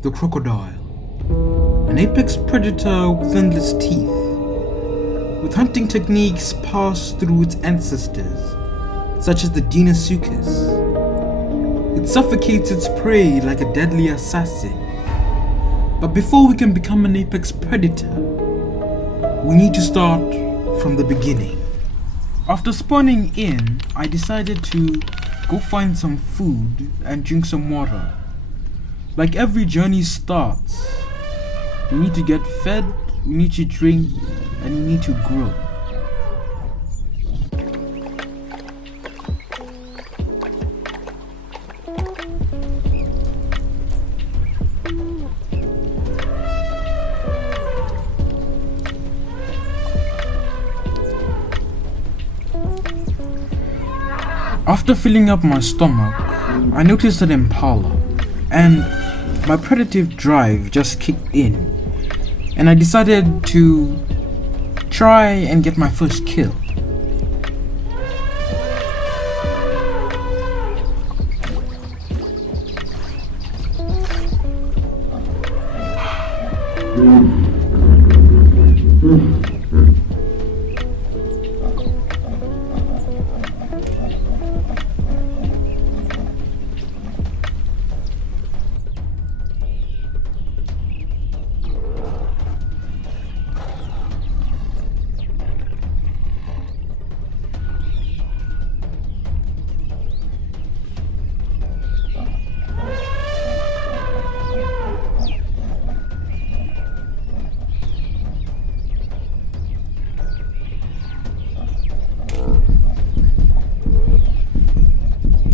The crocodile, an apex predator with endless teeth, with hunting techniques passed through its ancestors, such as the Deinosuchus. It suffocates its prey like a deadly assassin. But before we can become an apex predator, we need to start from the beginning. After spawning in, I decided to go find some food and drink some water. Like every journey starts, we need to get fed, we need to drink, and we need to grow. After filling up my stomach, I noticed an impala, and my predative drive just kicked in, and I decided to try and get my first kill.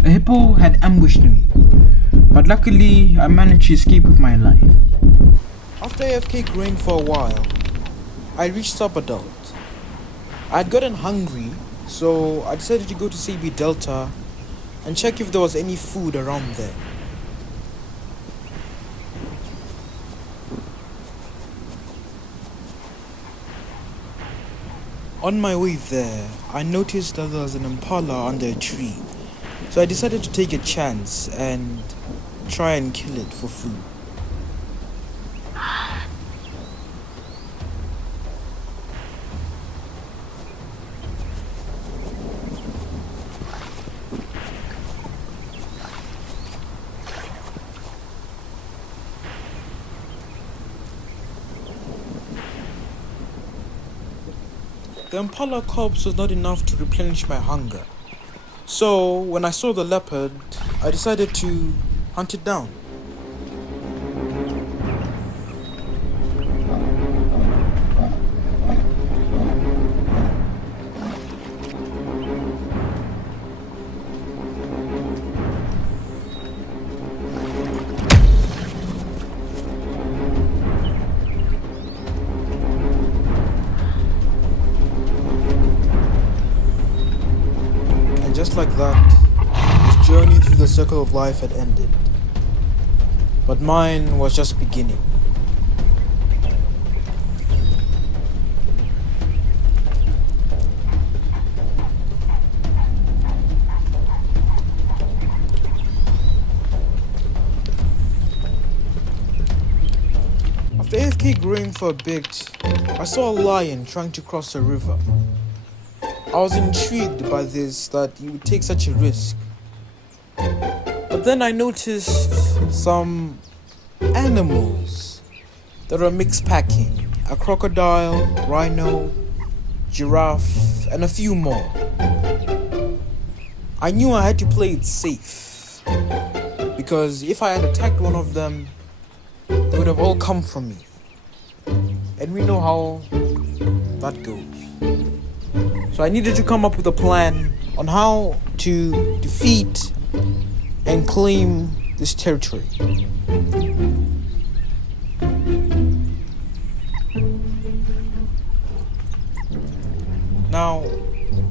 A hippo had ambushed me, but luckily I managed to escape with my life. After AFK growing for a while, I reached sub-adult. I had gotten hungry, so I decided to go to CB Delta and check if there was any food around there. On my way there, I noticed that there was an impala under a tree, so I decided to take a chance and try and kill it for food. The impala corpse was not enough to replenish my hunger. So, when I saw the leopard, I decided to hunt it down. Just like that, his journey through the circle of life had ended. But mine was just beginning. After AFK growing for a bit, I saw a lion trying to cross a river. I was intrigued by this, that he would take such a risk. But then I noticed some animals that were mixed packing. A crocodile, rhino, giraffe, and a few more. I knew I had to play it safe, because if I had attacked one of them, they would have all come for me. And we know how that goes. So I needed to come up with a plan on how to defeat and claim this territory. Now,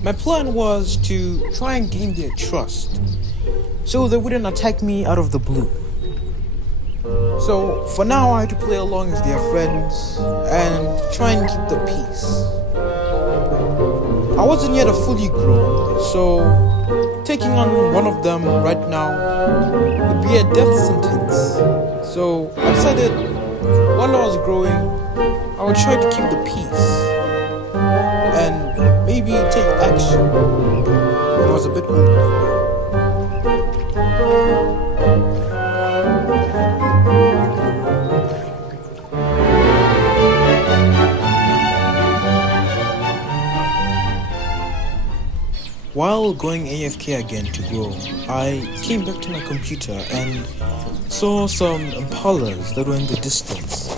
my plan was to try and gain their trust so they wouldn't attack me out of the blue. So for now I had to play along as their friends and try and keep the peace. I wasn't yet a fully grown, so taking on one of them right now would be a death sentence. So I decided while I was growing, I would try to keep the peace and maybe take action when I was a bit older. While going AFK again to grow, I came back to my computer and saw some impalas that were in the distance.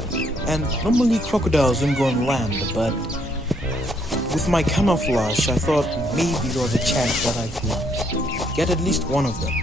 And normally crocodiles don't go on land, but with my camouflage, I thought maybe there was a chance that I could get at least one of them.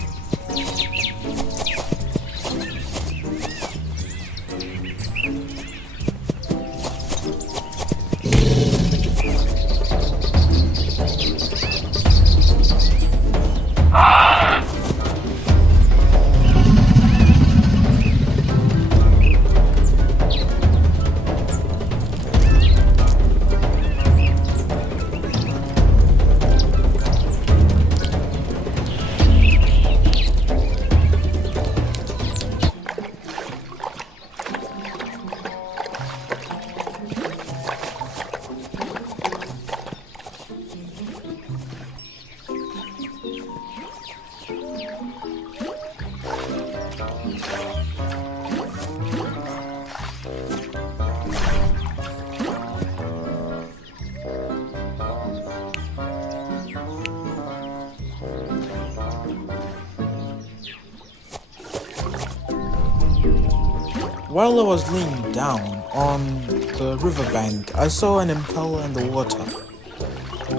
While I was laying down on the riverbank, I saw an impala in the water.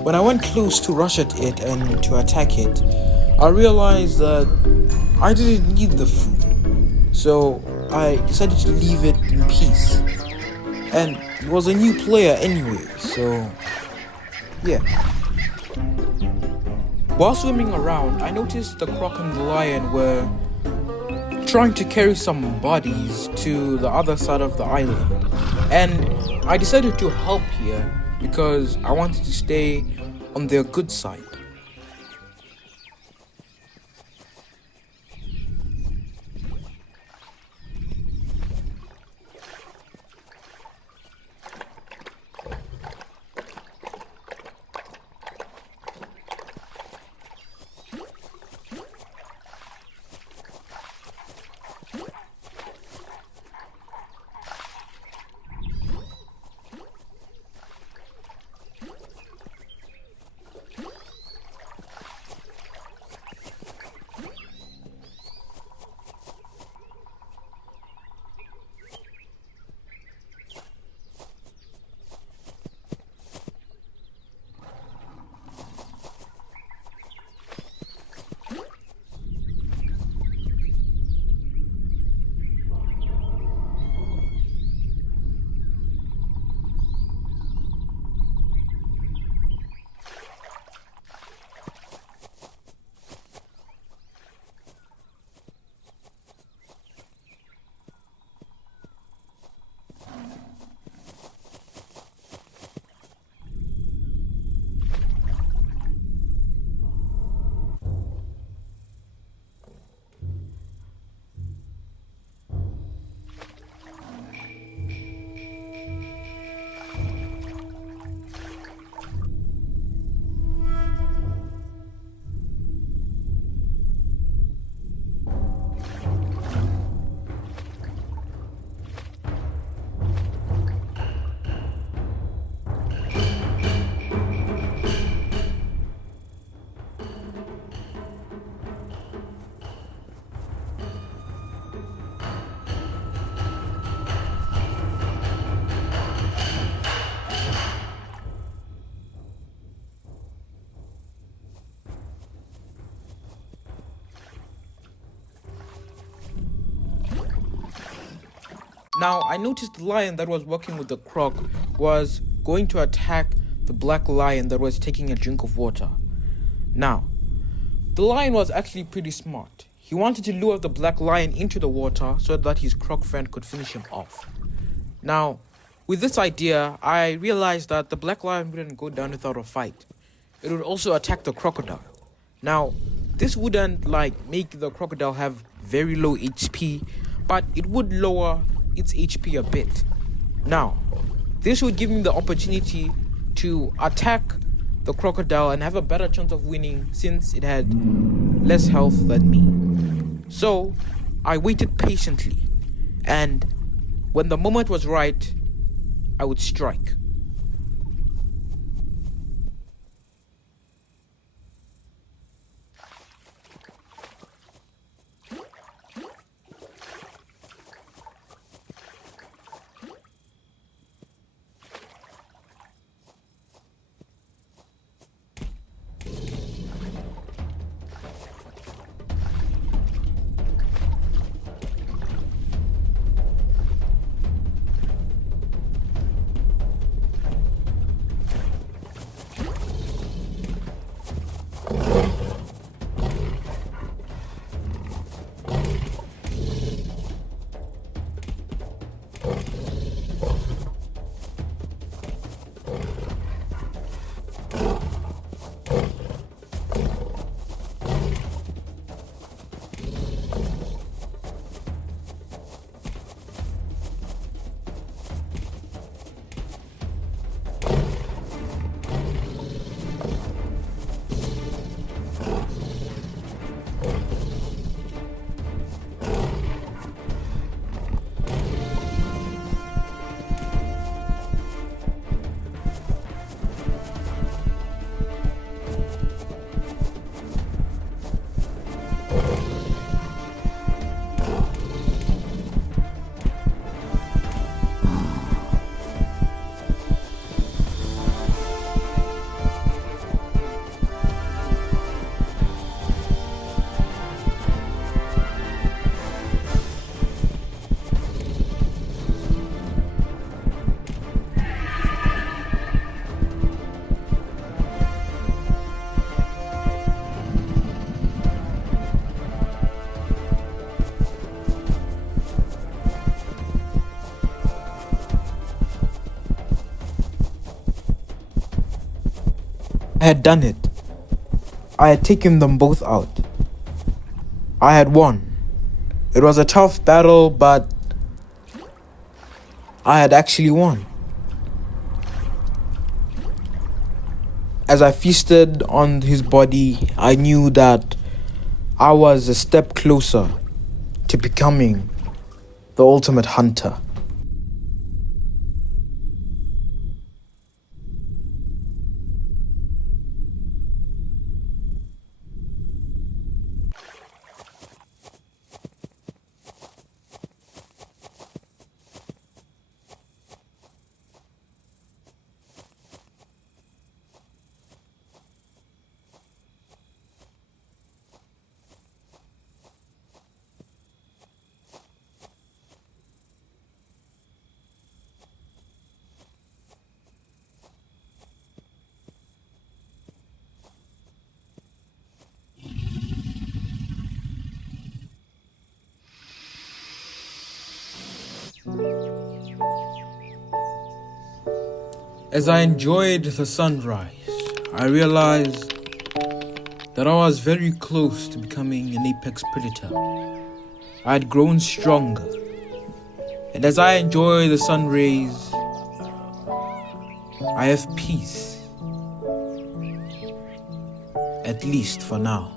When I went close to rush at it and to attack it, I realized that I didn't need the food. So I decided to leave it in peace. And it was a new player anyway, so yeah. While swimming around, I noticed the croc and the lion were trying to carry some bodies to the other side of the island, and I decided to help here because I wanted to stay on their good side. Now, I noticed the lion that was working with the croc was going to attack the black lion that was taking a drink of water. Now, the lion was actually pretty smart. He wanted to lure the black lion into the water so that his croc friend could finish him off. Now, with this idea, I realized that the black lion wouldn't go down without a fight. It would also attack the crocodile. Now, this wouldn't make the crocodile have very low HP, but it would lower its HP a bit. Now, this would give me the opportunity to attack the crocodile and have a better chance of winning since it had less health than me. So, I waited patiently, and when the moment was right, I would strike. I had done it. I had taken them both out. I had won. It was a tough battle, but I had actually won. As I feasted on his body, I knew that I was a step closer to becoming the ultimate hunter. As I enjoyed the sunrise, I realized that I was very close to becoming an apex predator. I had grown stronger, and as I enjoy the sun rays, I have peace, at least for now.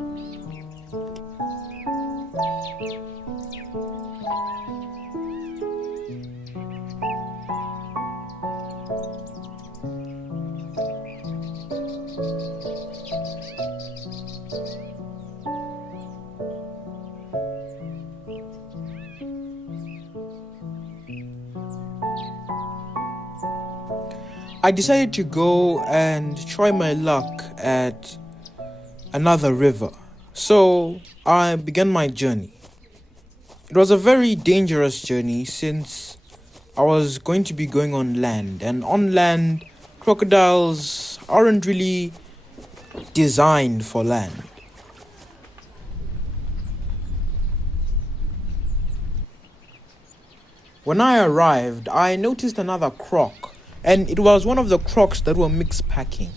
I decided to go and try my luck at another river. So I began my journey. It was a very dangerous journey since I was going to be going on land. And on land, crocodiles aren't really designed for land. When I arrived, I noticed another croc. And it was one of the crocs that were mixed packing.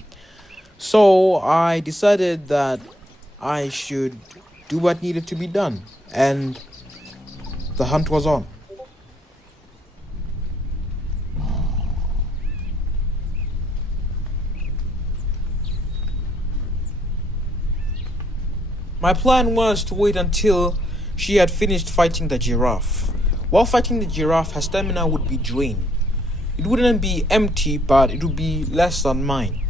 So I decided that I should do what needed to be done. And The hunt was on. My plan was to wait until she had finished fighting the giraffe. While fighting the giraffe, her stamina would be drained. It wouldn't be empty, but it would be less than mine.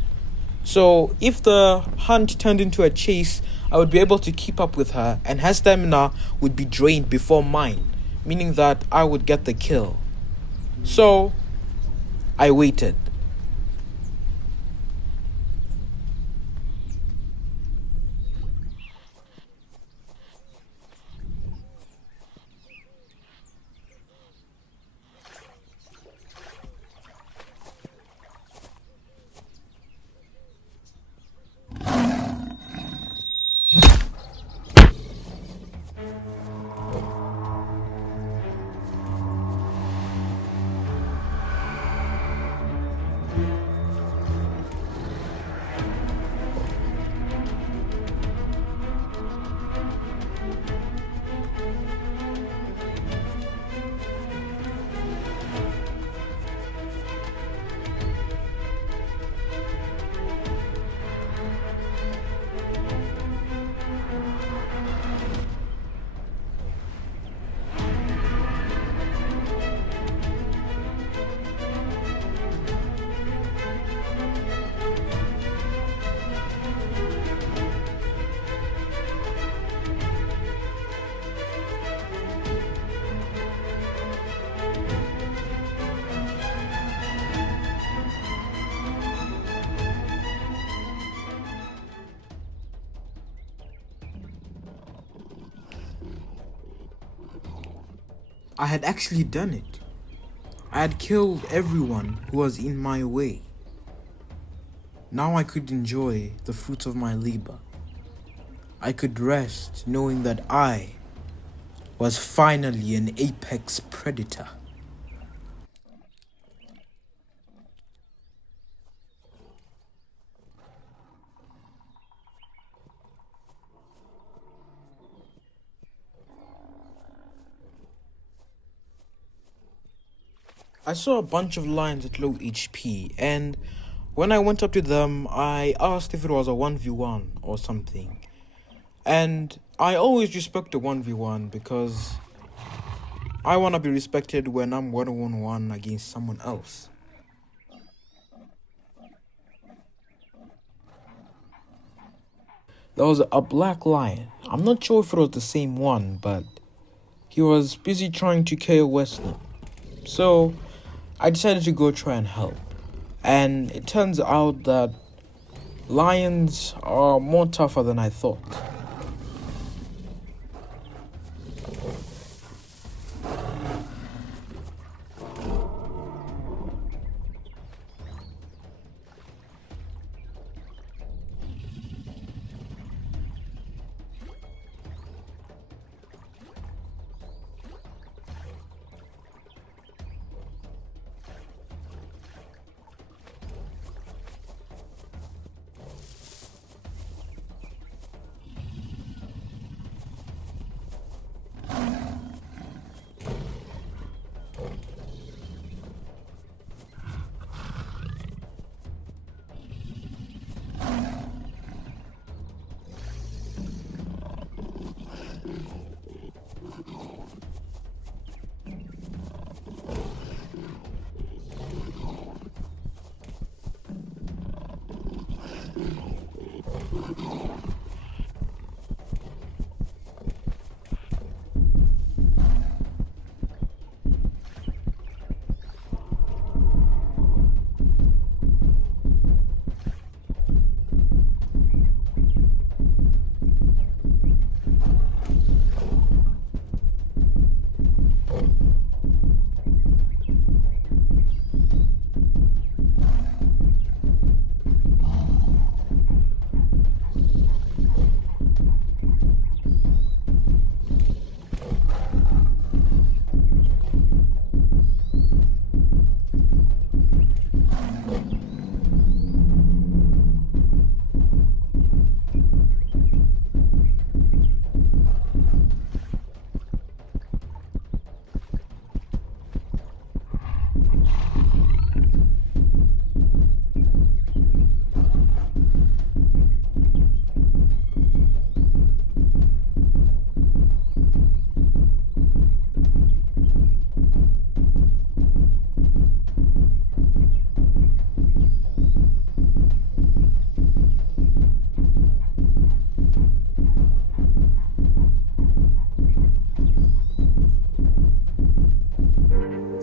So if the hunt turned into a chase, I would be able to keep up with her, and her stamina would be drained before mine, meaning that I would get the kill. So I waited. I had actually done it. I had killed everyone who was in my way. Now I could enjoy the fruits of my labor. I could rest knowing that I was finally an apex predator. I saw a bunch of lions at low HP, and when I went up to them, I asked if it was a 1v1 or something. And I always respect a 1v1 because I want to be respected when I'm 1-on-1 against someone else. There was a black lion. I'm not sure if it was the same one, but he was busy trying to KO Wesley. So I decided to go try and help. And it turns out that lions are more tougher than I thought.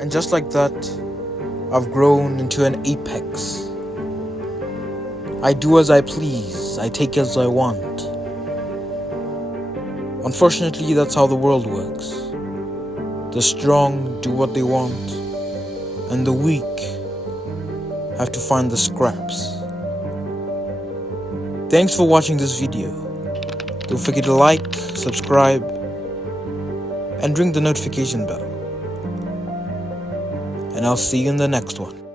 And just like that, I've grown into an apex. I do as I please, I take as I want. Unfortunately, that's how the world works. The strong do what they want, and the weak have to find the scraps. Thanks for watching this video. Don't forget to like, subscribe, and ring the notification bell. And I'll see you in the next one.